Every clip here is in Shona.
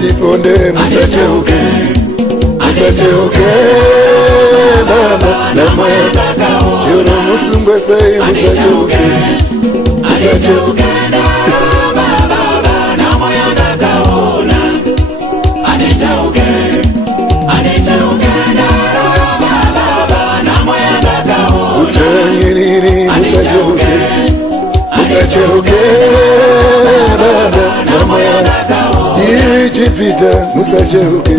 Tiponde musacheuke, musacheuke baba namwe chiro musungwe sei musacheuke, musacheuke baba namwe ndakaona anechauke baba namwe ndakaona uchanyiriri musacheuke, musacheuke baba namwe Chipita musacheuke,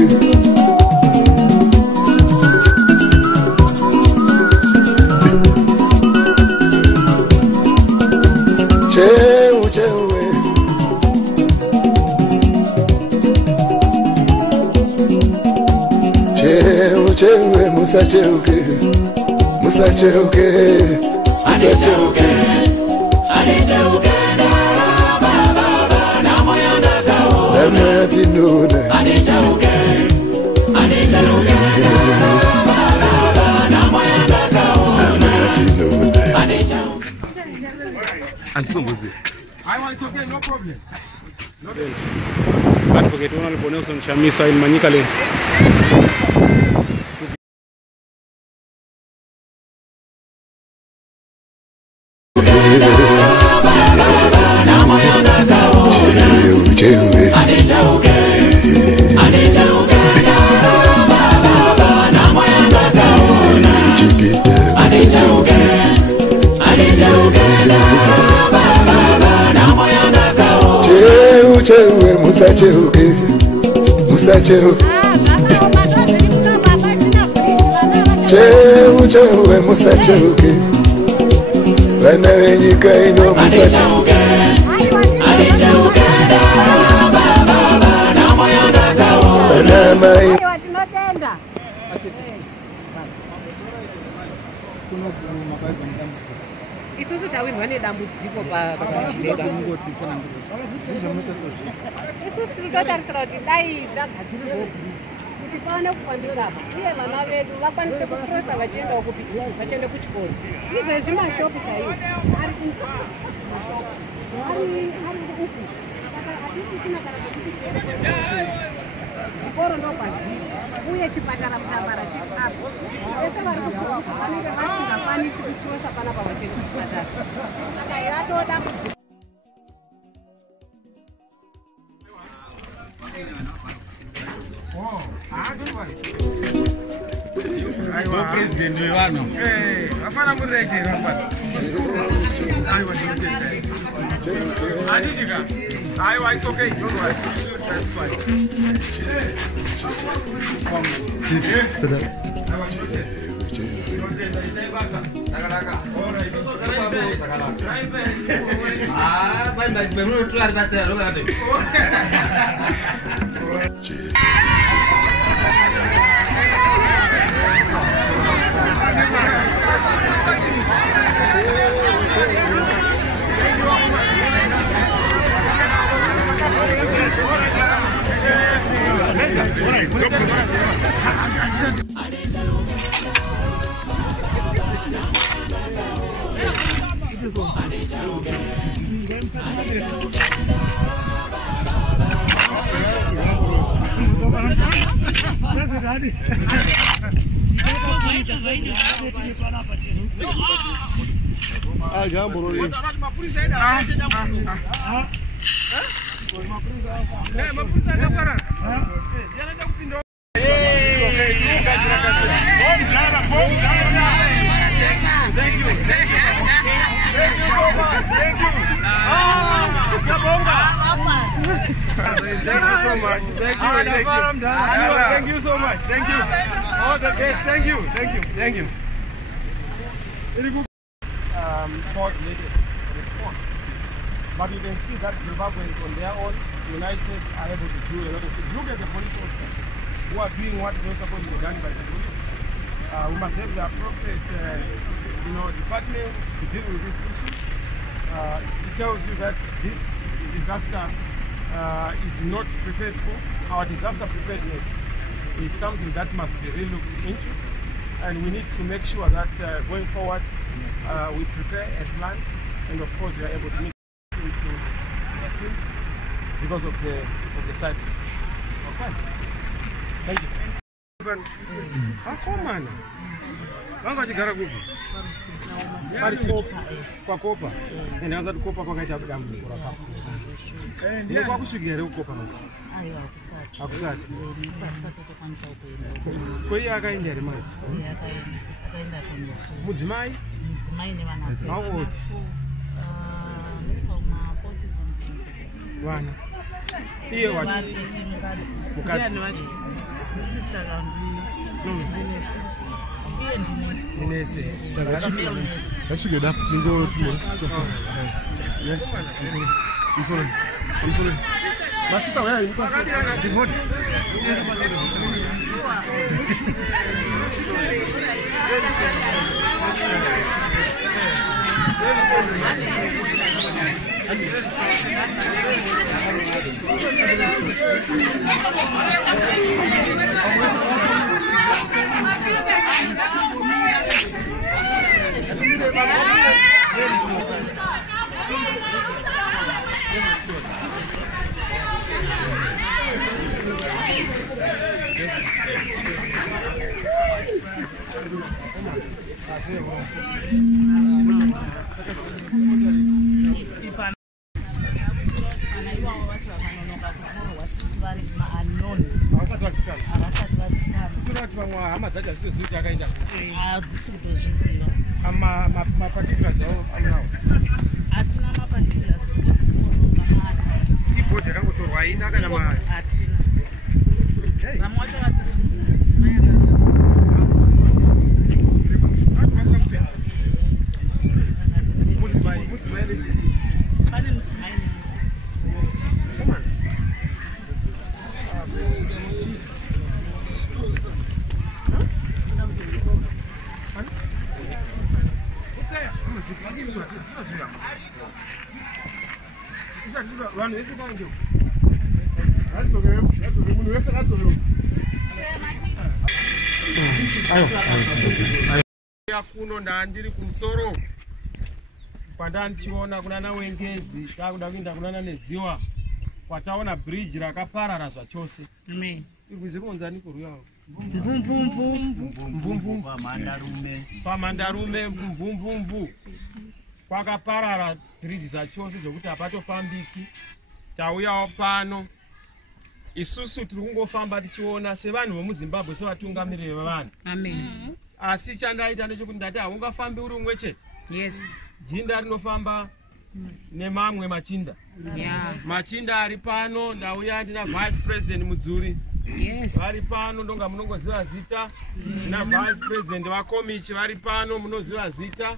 cheu cheuwe, cheu cheuwe musacheuke, musacheuke, musacheuke, anecheuke Amatinone anechauke baba namoyanda kaona amatinone anechauke ansumbuzi I want to get no problem no but forget one bonus on Chamisa in Manikale Cheuwe musacheuke, musacheuke, cheuwe musacheuke, vana venyika ino musacheuke, vana mai isusu tawirwa nedambudziko pachireka isusu tinototarisira kuti dai tagadzirirwa kuti paone kufambika apa uye vana vedu vakwanise kucrosa vachiendawo kupi vachienda kuchikoro izvezvi mashopu chaiwo ari uku saka hatisisina kana kuti chikoro ndokwazii uye chipatara mutambara chiri apo vese vari kukuruka vanenge vasingakwanisi kucrosa panapa vachienda kuchipatara saka yatoda Aiwa president wevano. Vafana murekere vafana. Aiwa Adidika. Aiwa it's okay. Don't worry. That's fine. Sit down. Ah, jambo lori. Thank you so much. Thank you. All the best. Thank you. Very good. Coordinated response. But you can see that Zimbabweans on their own, united, are able to do a lot of things. Look at the police officers who are doing what is not supposed to be done by the police. We must have the appropriate, departments to deal with these issues. It tells you that this disaster is not prepared for. Our disaster preparedness is something that must be relooked into, and we need to make sure that going forward we prepare as planned, and of course we are able to make it into a scene because of the cycle. Akomana. Vanga chigara kupi? Kwa kopa. Ende anza kukopa kwa kaita dambudziko rapa. Ndiye kwa kusvigere kukopa manje. Aiwa kusati. Akusati. Sati tokwanisa kuenda. Koi akaenda ere manje. Akaenda kundosu. Mudzimai? Mudzimai nevana vake. Mawoti. Vana. Iye wati. Mukadzi. Sister Inese. Ashiga da tingo tumo. I'm sorry. My sister, where are you? Kuno ndandiri kumusoro kwandandichiona kunana Wengezi takuda kuinda kunana Nedziwa kwataona bridge rakaparara zvachose. Amen. Irwizi kunzani kuruyao. Mvumvu. Pamandarume mvumvu. Kwakaparara bridge zvachose zvokuti hapatofambiki. Tauyawo pano. Isusu tiri kungofamba tichiona sevanhu vemuZimbabwe sevatungamiriri vevanhu. Amen. Asi chandaita ndechekuti ndati haungafambi uri umwe chete. Yes. Jinda rinofamba nemamwe machinda. Yeah. Machinda ari pano ndauya ndina vice president Mudzuri. Yes. Vari pano ndonga munongoziva zita. Ndina vice president vakomichi vari pano munoziva zita.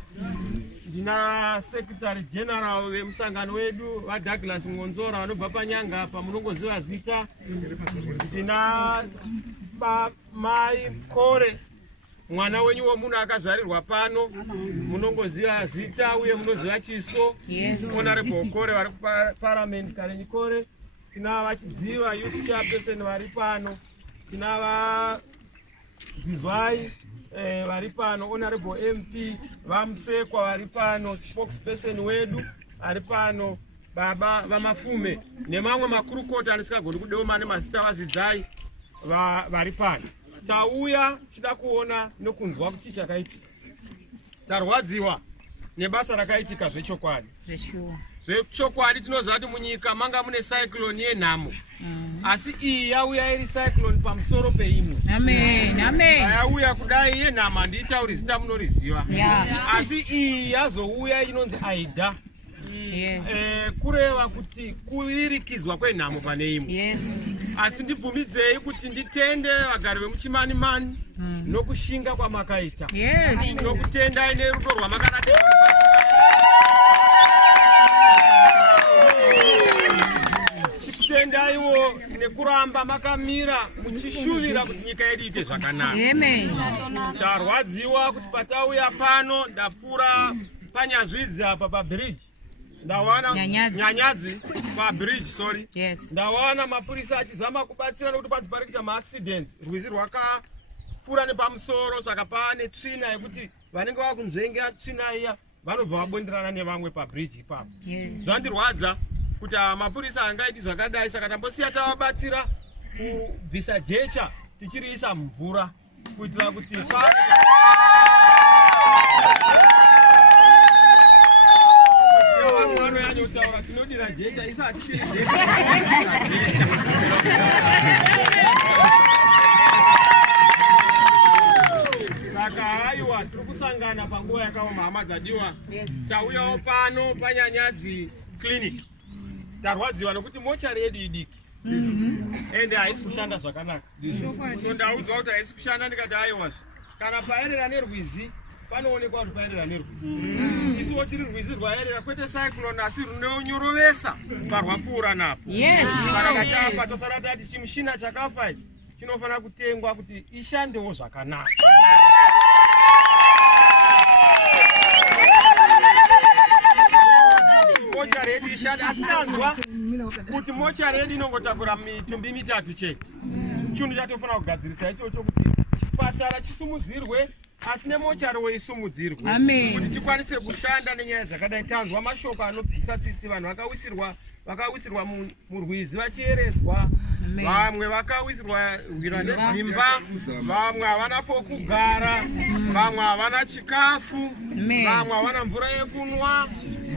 Ndina secretary general vemusangano wedu vaDouglas Ngonzora vanobva panyanga apa munongoziva zita. Ndina mai Kore mwana wenyu womunhu akazvarirwa pano munongoziva zita uye munoziva chiso. Yes. Honorable Kore vari kuparliament Karenyi Kore. Tina vachidziva youth chairperson vari pano. Tina Vizwai vari pano. Honorable MP Vamutsekwa vari pano. Spokesperson wedu vari pano. Baba Vamafume nemamwe makurukota anisingagoni kudeuma nemazita vazvidzai vari pano. Tauya chida kuona nokunzwa kuti chakaitika. Tarwadziwa nebasa rakaitika zvechokwadi. Zvechokwadi tinoziva kuti munyika manga mune cyclone yenhamo. Asi iyi yauya iri cyclone pamusoro peimwe. Amen. Amen. Yauya kudai yenhamo handitauri zita munoriziva. Asi iyi yazouya inonzi Aida. Yes. Kureva kuti kuvirikizwa kwenhamo pane imwe. Yes. Asi ndibvumidzei kuti nditende vagari vemuChimanimani nokushinga kwamakaita. Yes. Nokutendai nerudo rwamakanati. Tendaiwo nekuramba makamira muchishuvira kuti nyika yedu ite zvakanaka. Amen. Tarwadziwa kuti patauya pano ndapfuura panyazvidzi apa pabridge. Ndawana Nyanyadzi pabridge, sorry. Yes. Ndawana mapurisa achizama kubatsira nokuti panzi pari kuita maaccidents. Rwizi rwakapfuura nepamusoro saka pane tsvina yekuti vanenge vakunzvenga tsvina iya vanobva vabonderana nevamwe pabridge ipapo. Yes. Zvandirwadza kuti mapurisa angaiti zvakadai saka tambosiya tavabatsira kubvisa jecha tichiriisa mvura kuitira kuti vamwe vanonyanyotaura tinodira jecha isati tiri saka haiwa tiri kusangana panguva yakaoma hama dzadiwa tauyawo pano panyanyadzi clinic tarwadziwa nokuti mochari yedu idiki ende haisi kushanda zvakanaka so ndaudzwa kuti haisi kushanda ndikati haiwazve kana paerera nerwizi panoonekwa kuti paerera nerwizi isuwo tiri rwizi rwaerera kwete cyclone asi runonyorovesa parwapfuura napo saka katafa tosara tati chimushina chakafa ichi chinofanira kutengwa kuti ishandewo zvakanaka. Mochari yedu ishande asi tanzwa kuti mochari yedu inongotakura mitumbi mitatu chete. Chinhu chatofanira kugadzirisa ichocho kuti chipatara chisumudzirwe asi nemochari weisumudzirwe kuti tikwanise kushanda nenyaya dzakadai. Tanzwa mashoko anobvisa tsitsi, vanhu vakawisirwa murwizi vachieredzwa, vamwe vakawisirwa nedzimba, vamwe havana pokugara, vamwe havana chikafu, vamwe havana mvura yekunwa,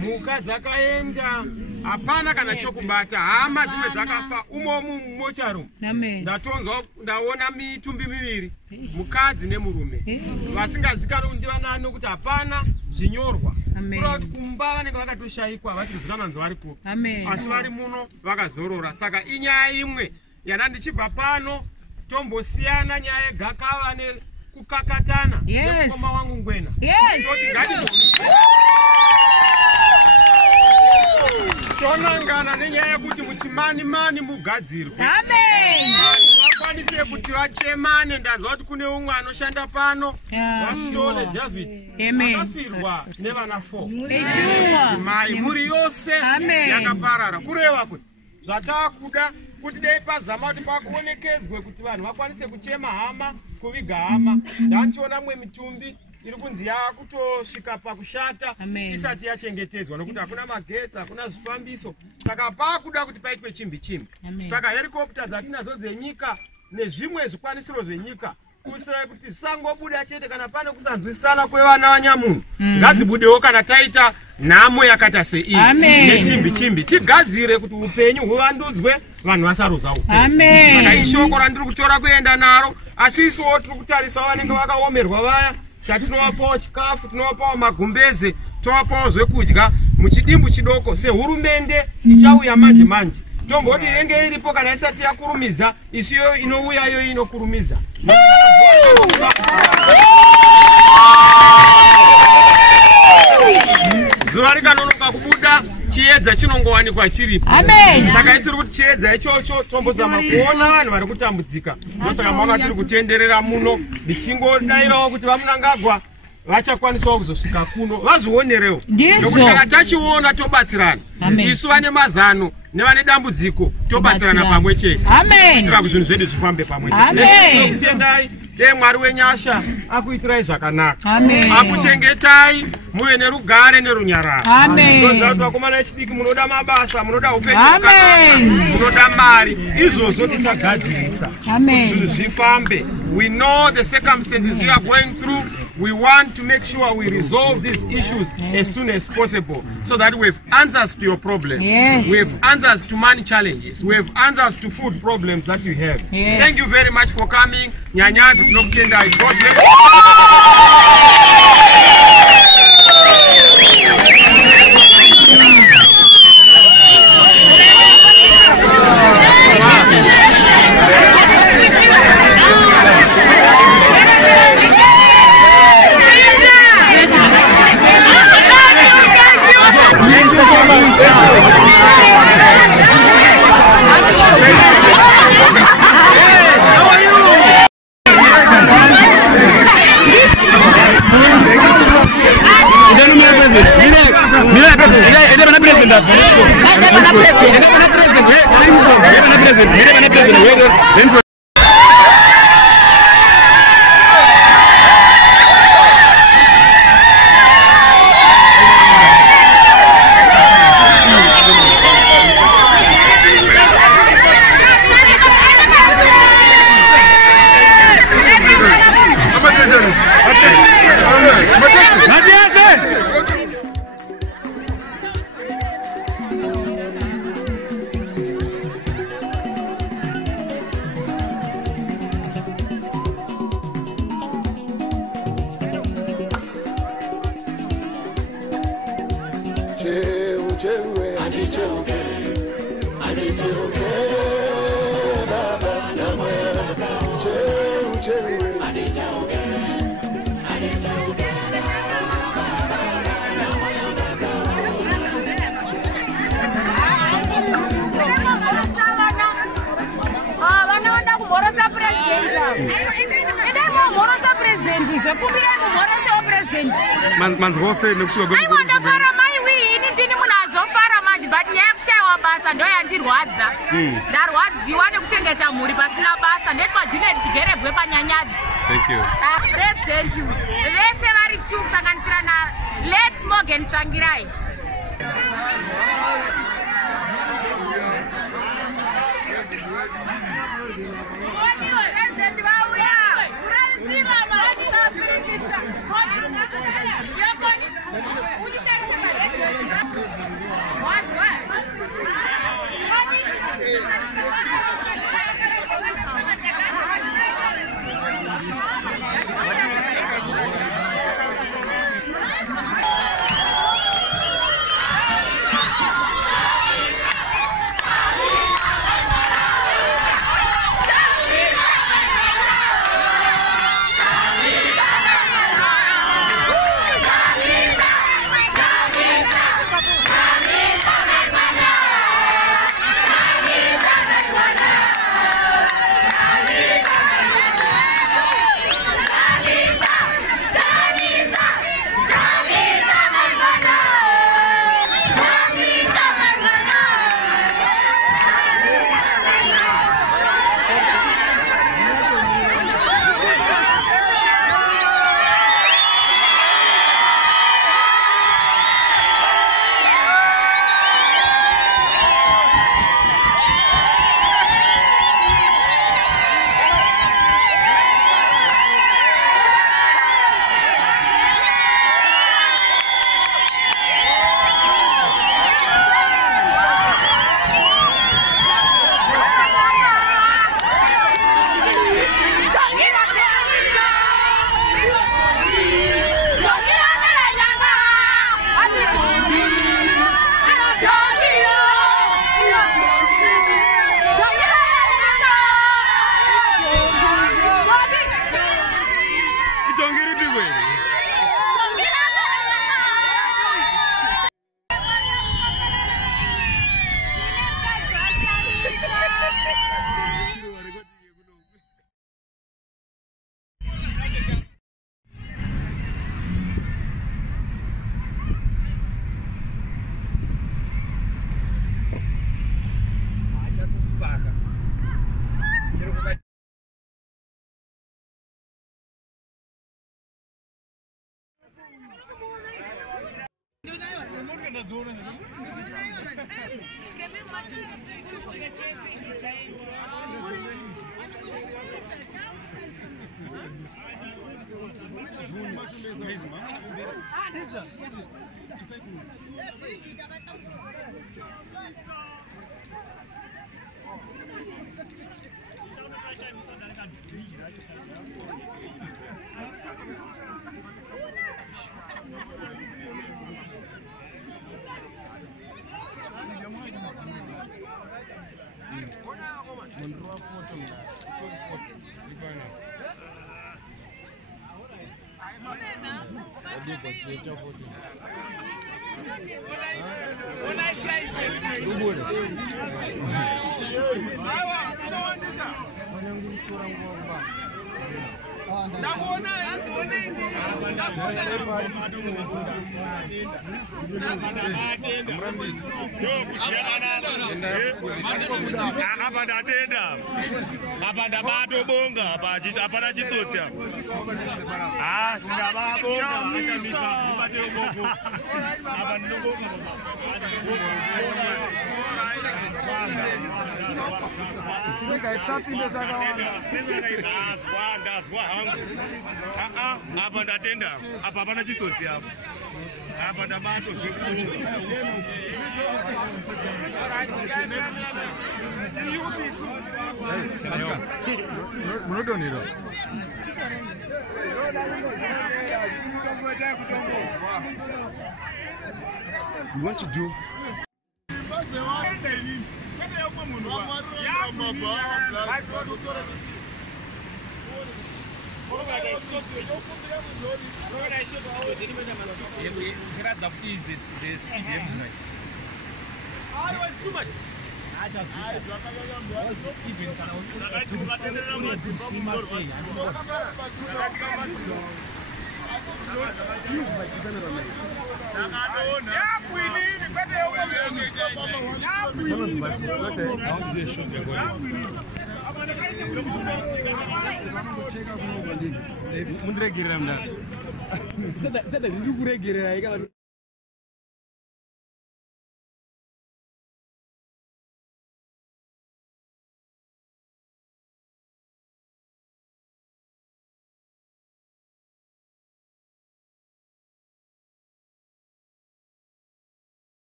mhuka dzakaenda, hapana kana chokubata, hama dzimwe dzakafa umomu mumochari. Ndatonzwa ndaona mitumbi miviri, mukadzi nemurume, vasingazikanwi kuti ndivanani kuti hapana zvinyorwa. Kureva kuti kumba vanenge vakatoshayikwa vachikuzikanwa nzi varipo, asi vari muno vakazorora. Saka inyaya imwe yana ndichibva pano tombosiyana nyaya yegakava nekukakatana nekukoma wangu ngwena. Tonangana nenyaya yekuti muchimani mugadzirwe. Vakwanise kuti vachemane. Ndanzwa kuti kune umwe anoshanda pano Vasitole David akafirwa nevana 4 mai muri yose yakaparara. Kureva kuti zvatakuda kuti dei pazama kuti pakuonekedzwe kuti vanhu vakwanise kuchema hama, kuviga hama. Ndachiona mwe mitumbi iri kunzi yakutosvika pakushata isati yachengetedzwa nokuti hakuna magetsi, hakuna zvifambiso. Saka pakuda kuti paitwe chimbi. Saka helikopta dzatinadzo dzenyika nezvimwe zvikwanisiro zvenyika kusira kuti sangobuda chete kana pane kusanzwisana kwevana vanyamunhu, ngadzibudewo kana taita nhamo yakata sei nechimbi. Tigadzire kuti upenyu huvandudzwe, vanhu vasaruza upenyu. Saka ishoko randiri kutora kuenda naro, asi isuwo tiri kutarisawo vanenge vakaomerwa vaya tatinovapawo chikafu, tinovapawo magumbeze, tovapawo zvekudya muchidimbu chidoko. Sehurumende ichauya manje tomboti inenge iripo kana isati yakurumidza, isiyo inouyayo inokurumidza. Zuva rikanonoka kubuda chiedza chinongowanikwa chiripo. Saka tiri kuti chiedza ichocho tombozama kuona vanhu vari kutambudzika. Ndosaka maona tiri kutenderera muno ndichingodayirawo kuti vamunangagwa vachakwanisawo kuzosvika kuno vazvionerewo. Nokuti kana tachiona tobatsirana, isu vane mazano nevane dambudziko tobatsirana pamwe chete kuitira kuti zvinhu zvedu zvifambe pamwe chete. Kutendai dei Mwari wenyasha akuitirai zvakanaka, akuchengetai muve nerugare nerunyararo. Toziva kuti vakomana vechidiki munoda mabasa, munoda upenyu hwakanaka, munoda mari. Izvozvo tichagadzirisa zvinhu zvifambe. We know the circumstances we are going through. We want to make sure we resolve these issues as soon as possible so that we have answers to your problems. We have answers to money challenges. We have answers to food problems that you have. Thank you very much for coming. Nyanyazi tinokutendai. God bless Manzose nekusuka I want to fara mai wi ini munazofara manje but nyaya kushayiwa basa ndo yandirwadza ndarwadziwa nekuchengeta mhuri pasina basa ndetwa Juliet Chigerebwe panyanyadzi. Thank you. President vese vari kusanganisira na late Morgan Tsvangirai. Abanda bato bonga bajita apana chitsotsi apa. Ah, ndababonga Chamisa mubate ukoko. Apa ndinobonga ndazwa hangu. Apa ndatenda apa apana chitsotsi apa. Apa ndabato You want to do?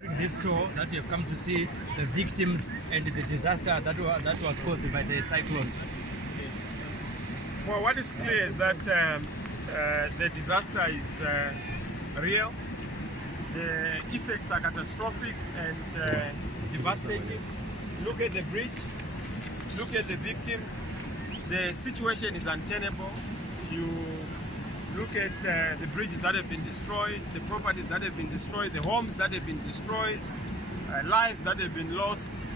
During this tour that you have come to see the victims and the disaster that was caused by the cyclone. Well, what is clear is that the disaster is real. The effects are catastrophic and devastating. Look at the bridge, look at the victims. The situation is untenable. You look at the bridges that have been destroyed, the properties that have been destroyed, the homes that have been destroyed, lives that have been lost.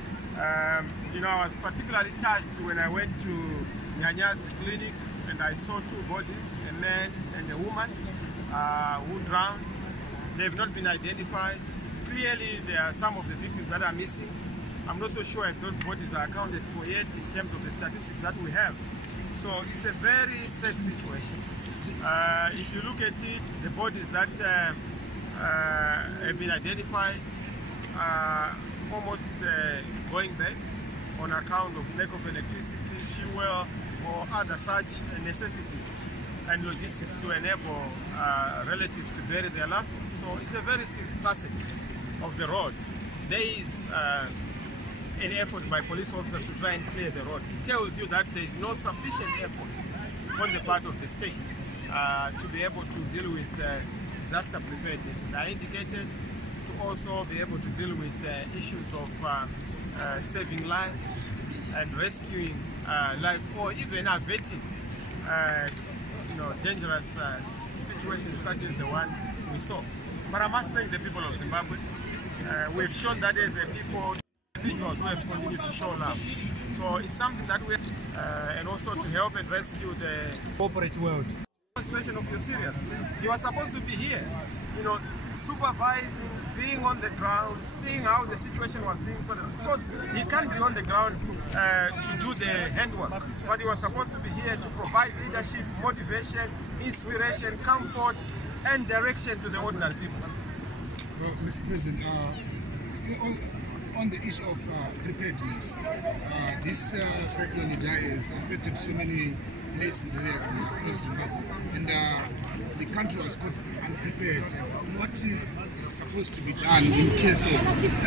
You know, I was particularly touched when I went to Nyanyad's clinic and I saw two bodies, a man and a woman who drowned. They've not been identified. Clearly, there are some of the victims that are missing. I'm not so sure if those bodies are accounted for yet in terms of the statistics that we have. So it's a very sad situation. If you look at it, the bodies that have been identified are almost going back on account of lack of electricity, fuel, or other such necessities and logistics to enable relatives to bury their loved ones. So it's a very serious passage of the road. There is an effort by police officers to try and clear the road. It tells you that there is no sufficient effort on the part of the state to be able to deal with disaster preparedness. As I indicated, to also be able to deal with issues of saving lives and rescuing lives, or even averting dangerous situations such as the one we saw. But I must thank the people of Zimbabwe. We've shown that as a people, individuals who have continued to show love. So it's something that we and also to help and rescue the corporate world. Situation of your serious. You are supposed to be here, supervising, being on the ground, seeing how the situation was being sorted. Of course, he can't be on the ground to do the handwork, but he was supposed to be here to provide leadership, motivation, inspiration, comfort, and direction to the ordinary people. Well, Mr. President, on the issue of preparedness, this cyclone has affected so many places, areas across Zimbabwe, and the country was caught unprepared. What is supposed to be done in case of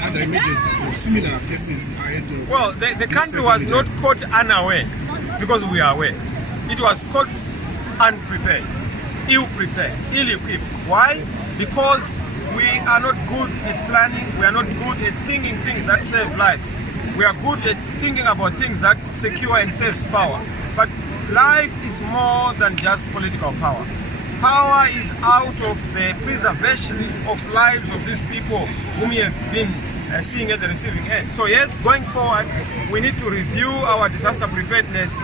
other emergencies or similar cases ahead of? Well, the country was not caught unaware because we are aware. It was caught unprepared, ill-prepared, ill-equipped. Why? Because we are not good at planning, we are not good at thinking things that save lives. We are good at thinking about things that secure and saves power. But life is more than just political power. Power is out of the preservation of lives of these people whom we have been seeing at the receiving end. So yes, going forward, we need to review our disaster preparedness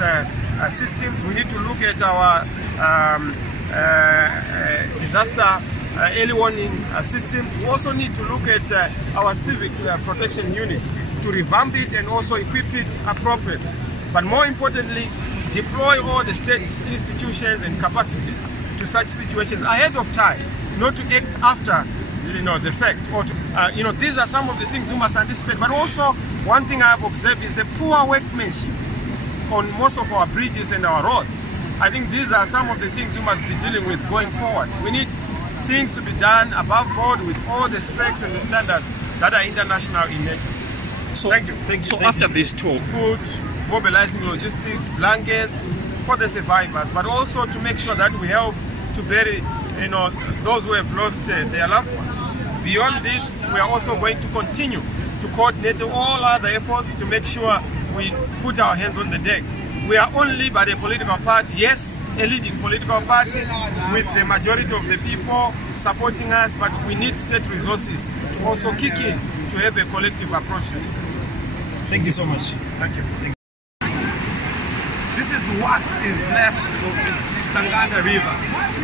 systems. We need to look at our disaster early warning systems. We also need to look at our civic protection unit to revamp it and also equip it appropriately. But more importantly, deploy all the state institutions and capacity to such situations ahead of time, not to act after the fact. Or to, these are some of the things we must anticipate. But also, one thing I have observed is the poor workmanship on most of our bridges and our roads. I think these are some of the things we must be dealing with going forward. We need things to be done above board with all the specs and the standards that are international in nature. So, thank you. So after this tour, food, mobilizing logistics, blankets for the survivors, but also to make sure that we help to bury those who have lost their loved ones. Beyond this, we are also going to continue to coordinate all other efforts to make sure we put our hands on the deck. We are only but a political party, yes, a leading political party with the majority of the people supporting us, but we need state resources to also kick in to have a collective approach to it. Thank you so much. Thank you. This is what is left of the Tanganda River.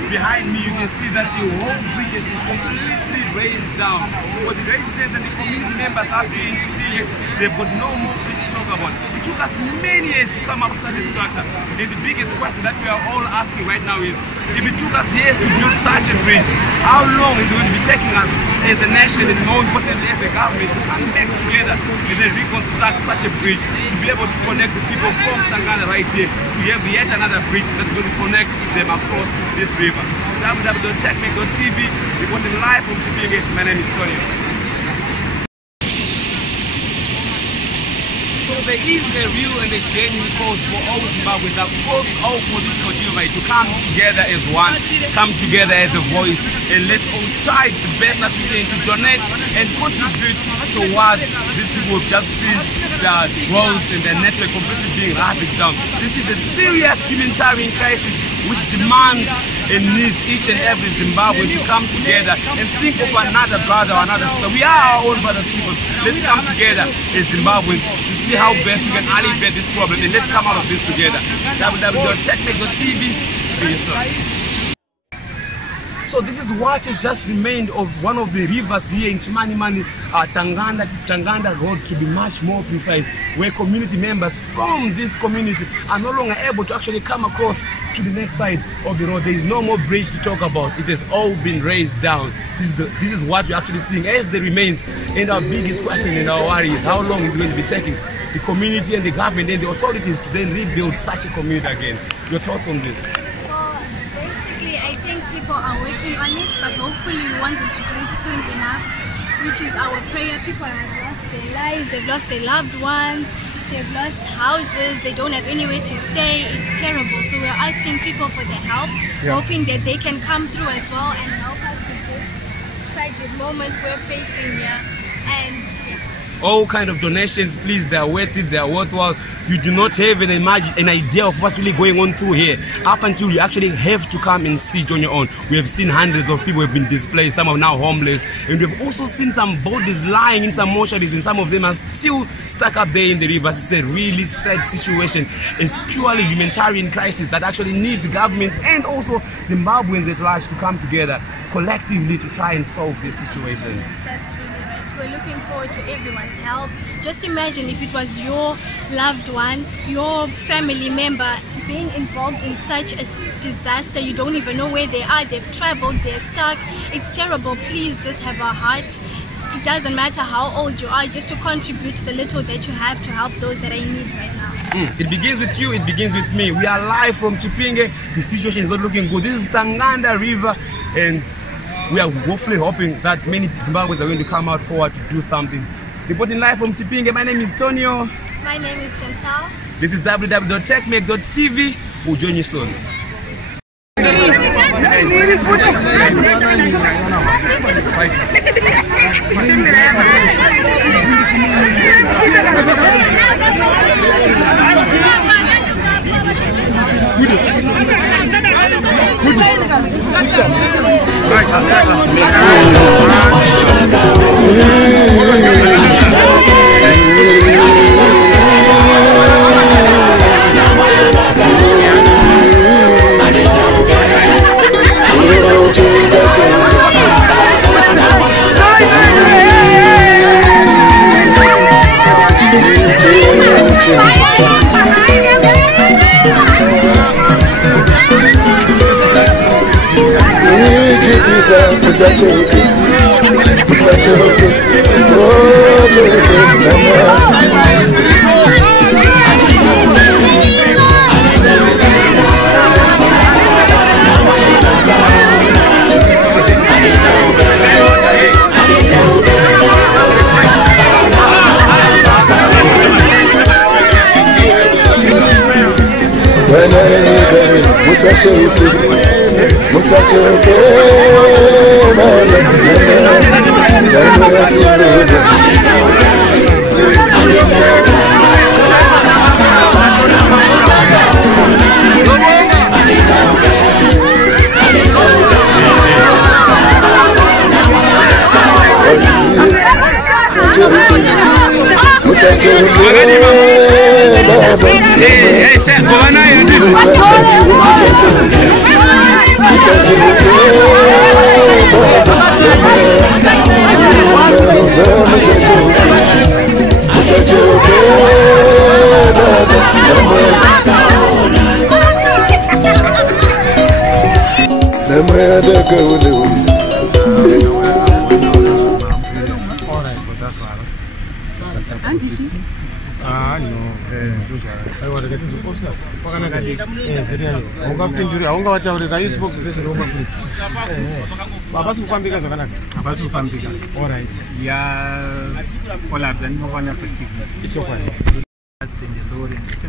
Behind me you can see that the whole bridge has been completely raised down. For the residents and the community members up here in Chile, they've got no more bridge to talk about. It took us many years to come up with such a structure. And the biggest question that we are all asking right now is, if it took us years to build such a bridge, how long is it going to be taking us as a nation and more importantly as a government to come back together and then reconstruct such a bridge to be able to connect the people from Tanganda right here to have yet another bridge that's going to connect them across this river. www.technic.tv, reporting live from Chipinge. My name is Tony. So there is a real and a genuine cause for all Zimbabweans across all political divide to come together as one, come together as a voice, and let's all try the best that we can to donate and contribute towards these people who've just seen the roads and their network completely being ravaged down. This is a serious humanitarian crisis which demands and needs each and every Zimbabwean to come together and think of another brother or another sister. We are our own brothers and sisters. Let's come together as Zimbabweans to see how best we can alleviate this problem, and let's come out of this together. www.technic.tv. See you soon. So this is what has just remained of one of the rivers here in Chimanimani, Tanganda Road, to be much more precise, where community members from this community are no longer able to actually come across to the next side of the road. There is no more bridge to talk about. It has all been raised down. This is what we're actually seeing as the remains. And our biggest question and our worry is how long is it going to be taking the community and the government and the authorities to then rebuild such a community again. Your thoughts on this? I think people are working on it, but hopefully we want them to do it soon enough, which is our prayer. People have lost their lives, they've lost their loved ones, they've lost houses, they don't have anywhere to stay. It's terrible. So we're asking people for their help, hoping that they can come through as well and help us with this tragic moment we're facing here. And all kind of donations, please, they are worth it, they are worthwhile. You do not have an idea of what's really going on through here up until you actually have to come and see it on your own. We have seen hundreds of people have been displaced, some are now homeless, and we've also seen some bodies lying in some mortuaries, and some of them are still stuck up there in the rivers. It's a really sad situation. It's purely humanitarian crisis that actually needs the government and also Zimbabweans at large to come together collectively to try and solve this situation. Yes, that's really right. We're looking forward to everyone's help. Just imagine if it was your loved one, your family member being involved in such a disaster. You don't even know where they are. They've traveled, they're stuck. It's terrible. Please just have a heart. It doesn't matter how old you are, just to contribute the little that you have to help those that are in need right now. It begins with you, it begins with me. We are live from Chipinge. The situation is not looking good. This is Tanganda River, and we are hopefully hoping that many Zimbabweans are going to come out forward to do something. Reporting live from Chipinge, my name is Tonio. My name is Chantal. This is www.techmake.tv. We'll join you soon. Musachoke,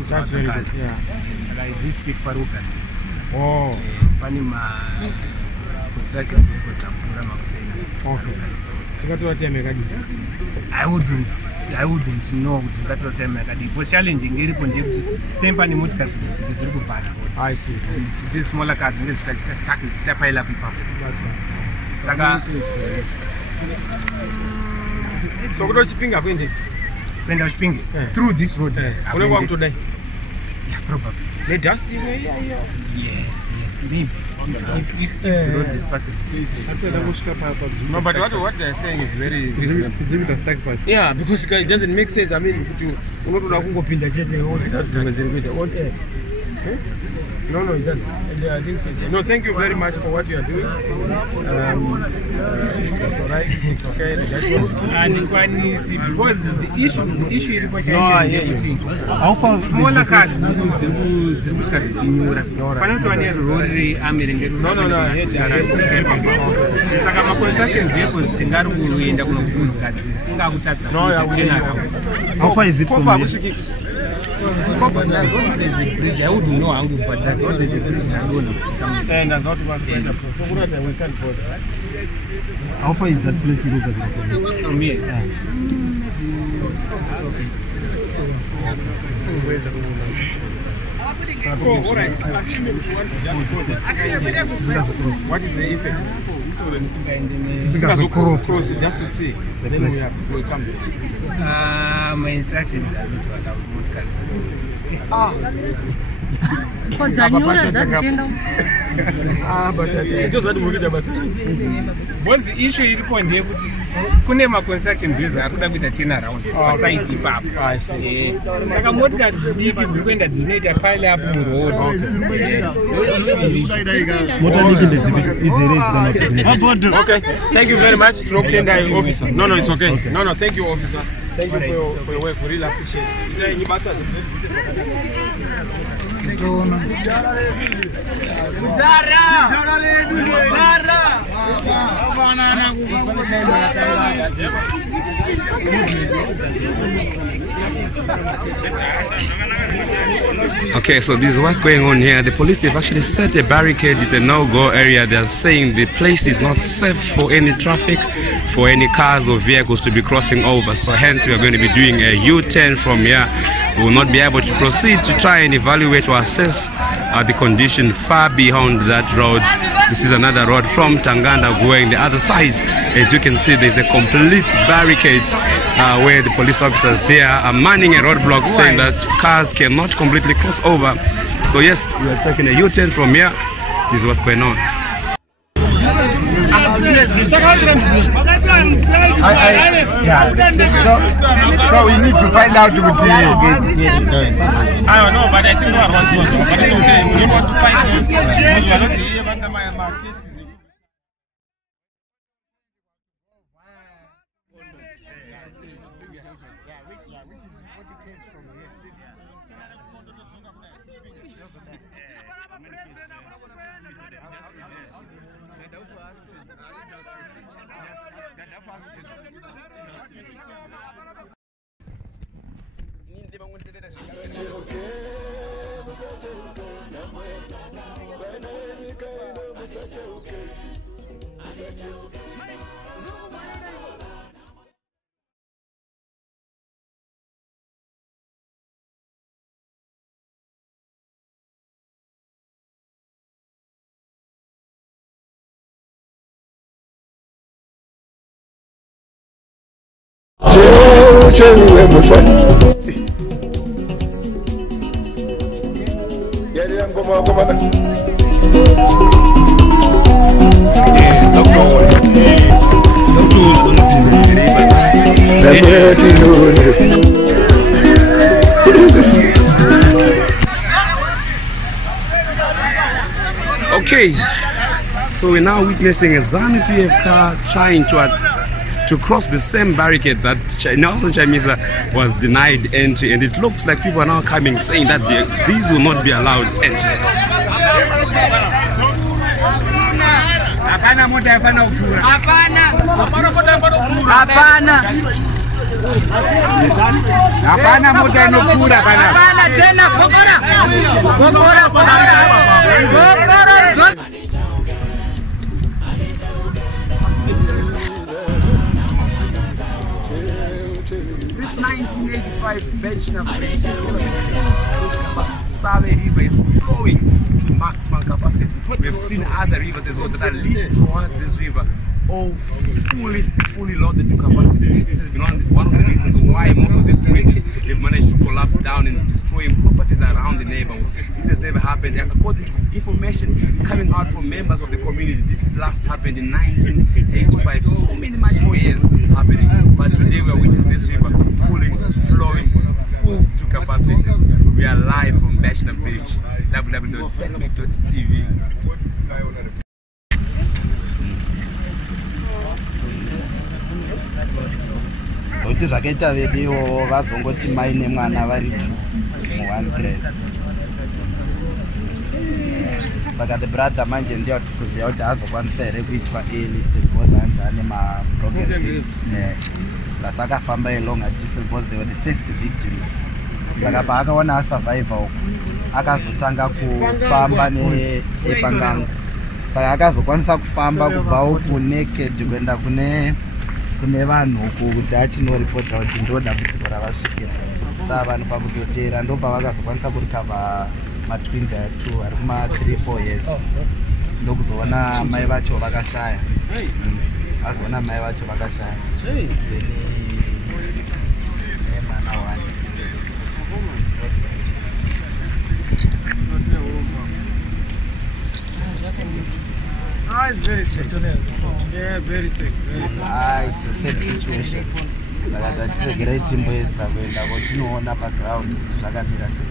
That's very good. Yeah. This big paruka. Oh. Panima. Okay. I wouldn't know that what time was challenging. I see. This smaller cars step pile up. So what do you think? Through this road. Only walk today. Yeah, probably. The dusty way? Yes, maybe. If the road is passing. No, but what they're saying is very reasonable. Yeah, because it doesn't make sense. I mean, no, it doesn't. I think no, thank you very much for what you are doing. It's alright. It's okay. And because the issue is how far smaller cars Saka construction vehicles how far is it from here? There's a bridge. I wouldn't know how to, but that's all there's a bridge. And that's not what we can put. How far is that place you look at? From here. What is the effect? Cross just to see. Then we come. My instructions are not to allow motor What's the issue? You point there, Kunema construction views are good with a 10 around. I see. Saka motor is big, is going to designate a pile up on the road. Okay, thank you very much, officer. No, it's okay. No, thank you, officer. Thank you for your work. We really appreciate it. Is there any massage? Okay, so this is what's going on here. The police have actually set a barricade. It's a no-go area. They are saying the place is not safe for any traffic, for any cars or vehicles to be crossing over. So hence we are going to be doing a U-turn from here. We will not be able to proceed to try and evaluate or assess the condition far beyond that road. This is another road from Tanganda going the other side. As you can see, there's a complete barricade where the police officers here are manning a roadblock saying that cars cannot completely cross over. So yes, we are taking a U-turn from here. This is what's going on. So we need to find out what I don't know, but I think what was but it's okay. We want to find out because we are not here, but my case is Yeah. chewe musani yari ngoma ngoma na Okay, so we're now witnessing a ZANU-PF car trying to cross the same barricade that Nelson Chamisa was denied entry, and it looks like people are now coming saying that these will not be allowed entry. Hapana moja inokura bana. Hapana tena bokora. Bokora bokora. Since 1985, Bechna Save River is flowing to maximum capacity. We have seen other rivers as well that are leading towards this river, all fully loaded to capacity. This has been one of the reasons why most of these bridges have managed to collapse down and destroying properties around the neighborhoods. This has never happened. According to information coming out from members of the community, this last happened in 1985. So many much more years happening. But today we are witnessing this river fully flowing full to capacity. We are live from Bechna Beach, www.technic.tv. Kuti zvakaita vedewo vazongoti maine mwana vari 2 mu1 grade. Saka the brother manje ndiye atikuziva kuti azokwanisa here kuitwa A-listed because ane ma-progress. Saka akafamba along at distance because they were the first victims. Saka paakaona asurvivor uku akazotanga kufamba nepangango. Saka akazokwanisa kufamba kubva uku naked kuenda kune vanhu uku kuti achinoripota kuti ndoda kuti ravasvikira. Saka vanhu pakuzotera ndo pavakazokwanisa kurikava matwins atu ari kuma 3-4 years. Ndokuzoona mai vacho vakashaya. Azoona mai vacho vakashaya. It's very safe. Yeah, very safe. It's a safe situation. Saka tatiregera timboedza kuenda kotinoona paground zvakamira sei.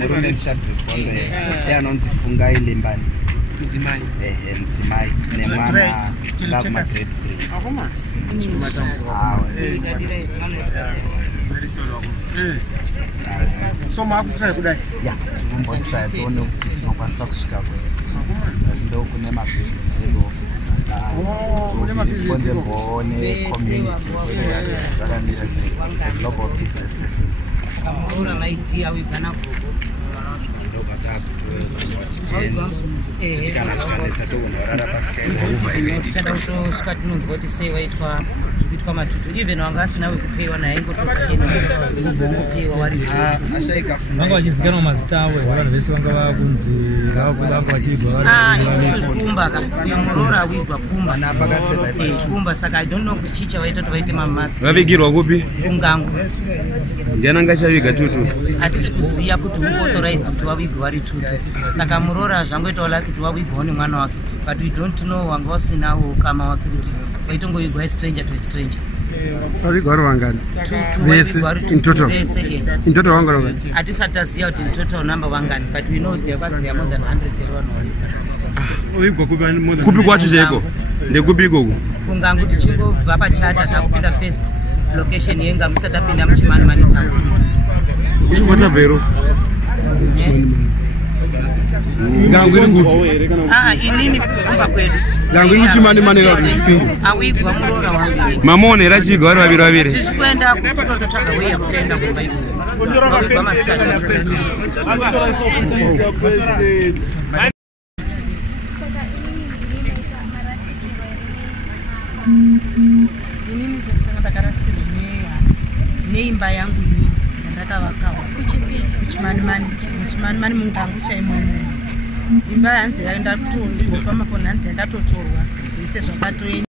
Murume ndishadrekondo anonzi Fungai Limbani. Mudzimai nemwana vakumagrade 3. So makutry kudai? Yeah, tinombotry tione kuti tinokwanisa kusvika kure. Ndo kune mabhizinesi edu ne community zvakamira sei as local business persons. Kana zvakanetsa tokunorara pasikaiosvika tinonzwa kuti sei waitwa matutu even wanga asina wekupewa naye ingotokaenongopewa wari vanga vachizikanwa mazita avo vanhu vese vanga vakunzi vanga vachigwa isusu pumba uyo murora awigwa pumba saka I don't know kuti chicha vaita kuti vaite mamasi vavigirwa kupi kungango ndiani anga chaviga tutu hatisi kuziya kuti uautorized kuti wavigwa vari tutu saka murora zvangoitawo like kuti wavigwawo nemwana wake but we don't know wanga wasinawo ukama wake kuti vaitongoigwa stranger to a stranger. Vavigwa vangani? Vese in total wangani? Hatisati taziva kuti in total number wangani, but we know there was more than 100 kupi kwacho chaiko ndekupi ikoku kungangu tichingobva pachata takupinda first location yenga musati tapinda muchimani town uchibata vhero ngangu iri ngupi inini kumba kwedu ngangu iri kuchimani ra kuti chipindu awigwa murora wangu mamone rachigwa vari vaviri tichikwenda kutototsvaga weya kutenda kumba iko awigwa masikati inini zvekutanga ndakarasikirwa neimba yangu inini yandakavakawa kuchimanimani mungangu chaimomo imba hanzi yaenda kutorwa pamafoni hanzi yakatotorwa zvese zvakatoenda.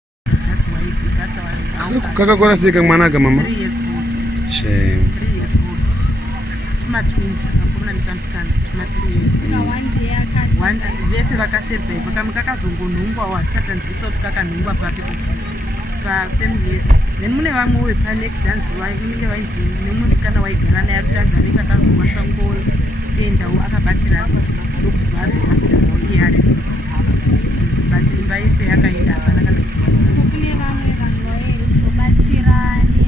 Kakakura sika mwanaga mama? 3 years old. Shame. 3 years old. Tuma twins, kampona nikamusikana, tuma 3 years. Vese vakasurvive, kakazongonhungwa watisati tanzwisa kuti kakanhungwa papi pafamily yese. Then mune vamwe wepanext hanzi unenge vainzi nemumwe musikana waigara naye ari Tanzania kakazokwanisa kungoendawo akabatira ndokuti vazovasirawo iye ari kuti. But imba yese yakaenda hapana kana chikwasana. Kune vamwe vanhu vazobatsirane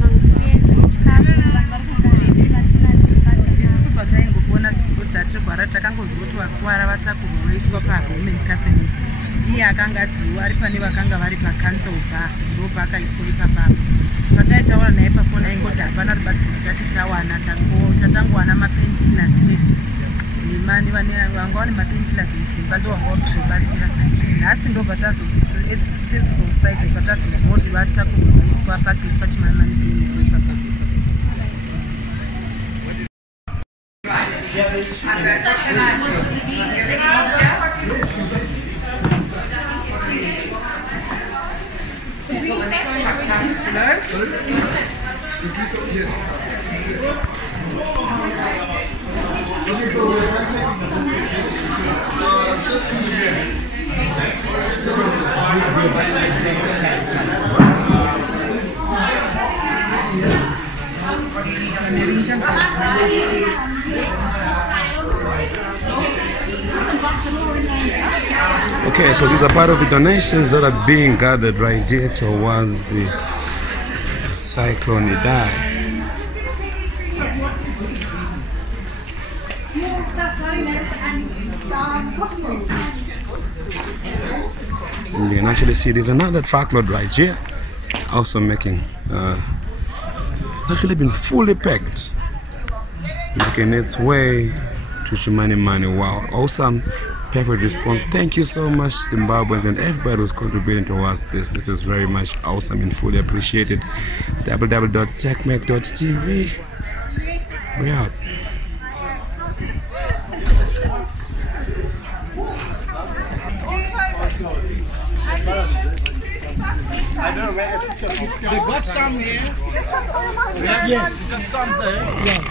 vangupedza chikafu vanhu vari kugara vasina dzimba. Isusu pataingofona siku satirigwara takangozwa kuti vakuwara vatakurwa vaiswa paRoman Catholic. Iye akanga adziwa ari pane vakanga vari pacancel bar ndopakaiswa ipapapo. Pataitaura naye pafoni aingoti hapana rubatsiro rwatati tawana tatangowana mapainkillers chete. Nemani vanga vane mapainkillers mudzimba ndovanga vakutobatsira. Nhasi ndobva tazosince from Friday patazonzwa kuti vatakurwa vaiswa pachimamani clinic ipapapo. Until the next truck comes to load. Okay, so these are part of the donations that are being gathered right here towards the cyclone Idai. And you can actually see there's another truckload right here, also making, it's actually been fully packed, making its way to Chimani Mani. Wow, awesome. Perfect response. Thank you so much, Zimbabweans, and everybody who's contributing towards this. This is very much awesome and fully appreciated. www.techmac.tv. We out. I don't know where they got some here. Yes, got some there. Yeah.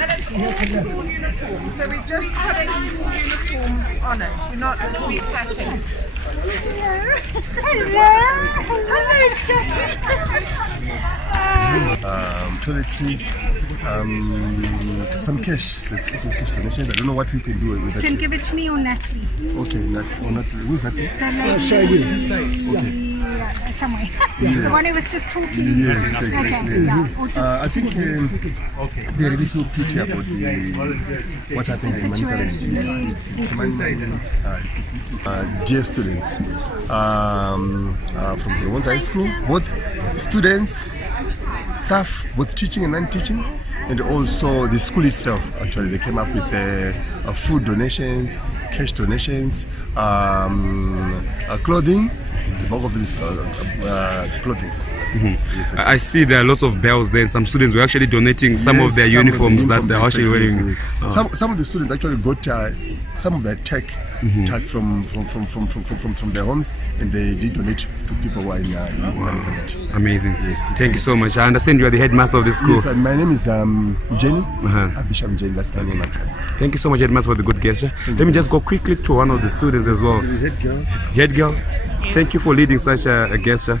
And it's all school uniform, so we're just putting school uniform on it. We're not repacking. Toiletries, some cash. Let's give cash donations. I don't know what we can do with that. You can give it to me or Natalie. Okay, Natalie. Who's Natalie? Okay. Somewhere. Yes. The one who was just talking. Yes, Okay. exactly. Yeah. Or just I think they really feel pity about what happened in Manikaran. Dear students from Rwanda High School, both students, staff, both teaching and non-teaching, and also the school itself. Actually, they came up with food donations, cash donations, clothing. The bulk of these clothing. Yes, I see there are lots of bells there. Some students were actually donating some of their uniforms that they're actually wearing. Some of the students actually got some of their tech from their homes, and they did donate to people who are in Manikaran. Amazing. Yes, thank you so much. I understand you are the headmaster of the school. Yes, my name is Jenny. Abisham Jenny, that's my name. Thank you so much, headmaster, for the good gesture. Let me just go quickly to one of the students as well. Head girl. Head girl. Yes. Thank you for leading such a gesture.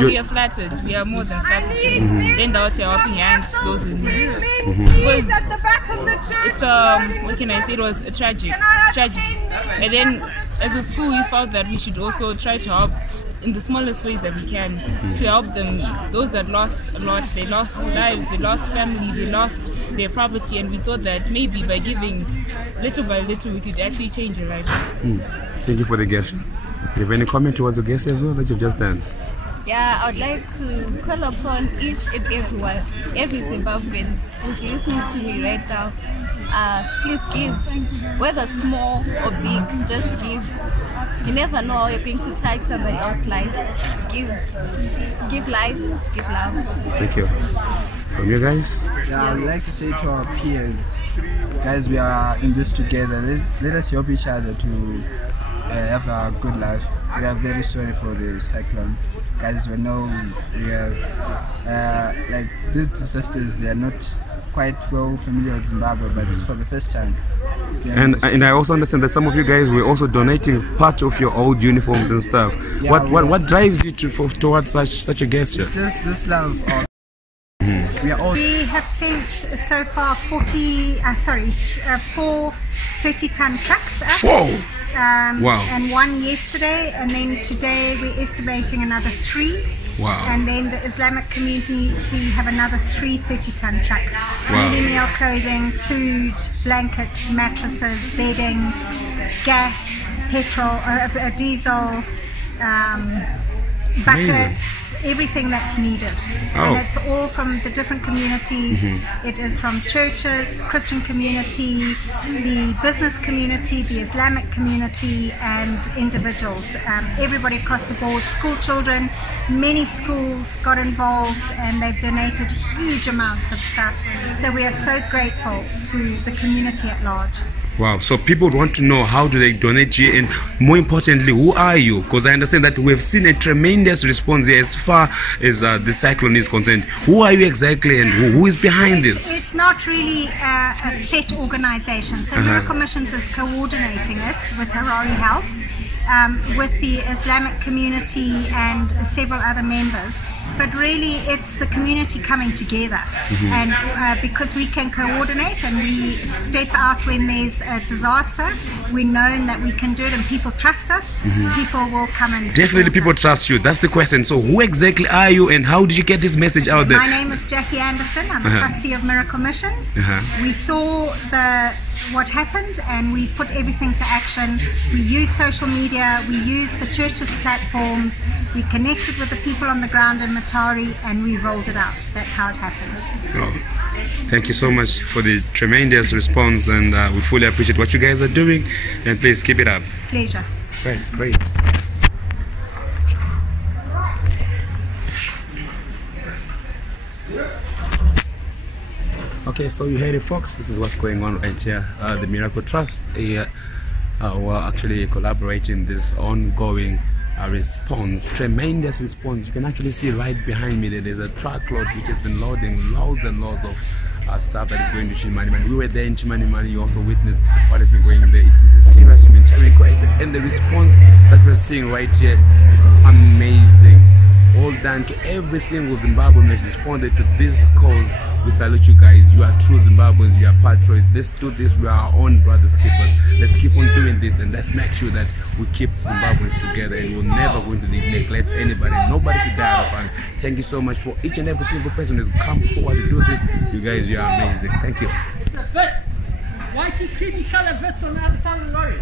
We are flattered. We are more than flattered to lend out your helping hand to those in need. Because it's what can I say? It was a tragedy. And then, as a school, we felt that we should also try to help in the smallest ways that we can to help them. Those that lost a lot, they lost lives, they lost family, they lost their property, and we thought that maybe by giving little by little, we could actually change a life. Thank you for the gesture. Do you have any comment towards the gesture as well that you've just done? Yeah, I would like to call upon each and everyone, every Zimbabwean who's listening to me right now. Please give, whether small or big, just give. You never know how you're going to touch somebody else's life. Give life, give love. Thank you. From you guys? Yeah, I would like to say to our peers, guys, we are in this together. Let us help each other to have a good life. We are very sorry for the cyclone. Guys, we know we have, like these disasters, they are not quite well familiar with Zimbabwe, but it's for the first time. And I also understand that some of you guys were also donating part of your old uniforms and stuff. Yeah, what drives you towards such a gesture? It's just this love of We have sent so far 4 30-ton trucks up. Whoa! Wow. And 1 yesterday, and then today we're estimating another 3. Wow. And then the Islamic community have another 3 30-ton trucks. Wow. Ready meal clothing, food, blankets, mattresses, bedding, gas, petrol, diesel, buckets, everything that's needed. And it's all from the different communities. It is from churches, Christian community, the business community, the Islamic community, and individuals. Everybody across the board, school children, many schools got involved and they've donated huge amounts of stuff. So we are so grateful to the community at large. Wow, so people want to know how do they donate here, and more importantly, who are you? Because I understand that we've seen a tremendous response here as far as the cyclone is concerned. Who are you exactly, and who is behind this? It's not really a set organization. So Miracle Missions is coordinating it with Harari Helps, with the Islamic community and several other members. But really it's the community coming together, and because we can coordinate and we step out when there's a disaster, we know that we can do it and people trust us, people will come and definitely people trust you. That's the question. So who exactly are you and how did you get this message out there? My name is Jackie Anderson. I'm a trustee of Miracle Missions. We saw what happened and we put everything to action. We use social media, we use the church's platforms, we connected with the people on the ground in Matari and we rolled it out. That's how it happened. Oh, thank you so much for the tremendous response, and we fully appreciate what you guys are doing, and please keep it up. Pleasure. Great. Okay, so you heard it, folks. This is what's going on right here. The Miracle Trust were actually collaborating this ongoing response, tremendous response. You can actually see right behind me that there's a truckload which has been loading loads and loads of stuff that is going to Chimanimani. We were there in Chimanimani. You also witnessed what has been going on there. It is a serious humanitarian crisis, and the response that we're seeing right here is amazing. All done to every single Zimbabwean who has responded to this cause. We salute you guys. You are true Zimbabweans. You are patriots. Let's do this. We are our own brothers keepers. Let's keep on doing this, and let's make sure that we keep Zimbabweans together, and we're never going to neglect anybody. Nobody should die out of fun. Thank you so much for each and every single person who's come forward to do this. You guys, you are amazing. Thank you. White creamy color bits on the other side of the lorry.